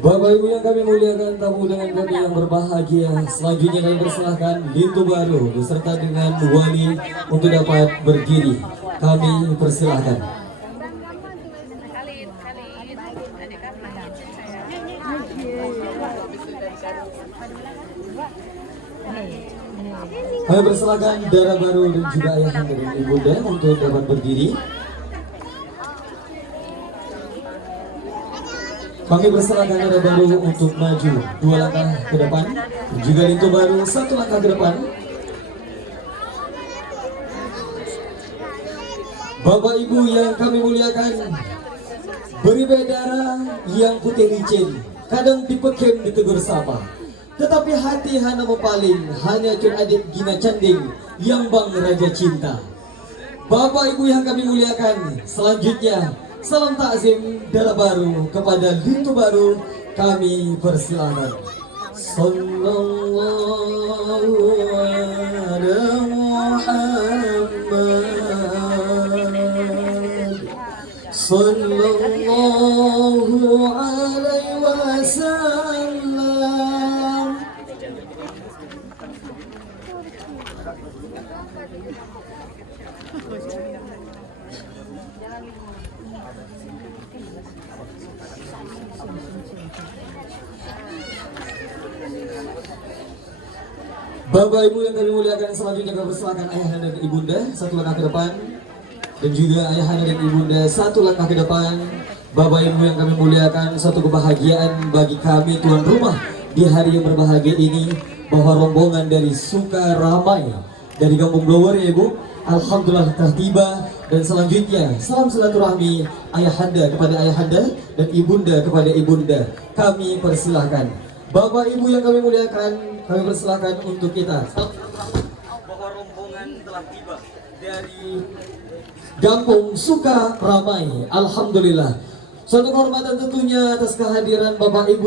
Bapak Ibu yang kami muliakan, tamu dengan kami yang berbahagia, selanjutnya kami persilahkan Lintu Baru beserta dengan Wali untuk dapat berdiri. Kami persilahkan. Kami persilahkan Dara Baru dan juga ayahanda dan ibunda untuk dapat berdiri. Kami persilahkan Dara Baru untuk maju 2 langkah ke depan, juga Lintu Baru 1 langkah ke depan. Bapak Ibu yang kami muliakan, berbedara yang putih licin, kadang dipekem ditegur sapa, tetapi hati hana mempaling, hanya cun adik gina canding yang bang raja cinta. Bapak Ibu yang kami muliakan, selanjutnya salam takzim Dara Baru kepada Lintu Baru kami persilakan. Sallallahu ala Muhammad, sallallahu alaihi wasallam. Bapak Ibu yang kami muliakan, selanjutnya kami persilakan ayahanda dan ibunda 1 langkah ke depan, dan juga ayahanda dan ibunda 1 langkah ke depan. Bapak Ibu yang kami muliakan, satu kebahagiaan bagi kami tuan rumah di hari yang berbahagia ini, bahwa rombongan dari Sukaramai dari Kampung Blower ya Ibu, alhamdulillah telah tiba. Dan selanjutnya salam silaturahmi ayahanda kepada ayahanda dan ibunda kepada ibunda kami persilahkan. Bapak Ibu yang kami muliakan, kami persilahkan untuk kita bahwa rombongan telah tiba dari Kampung Sukaramai. Alhamdulillah, suatu kehormatan tentunya atas kehadiran Bapak Ibu.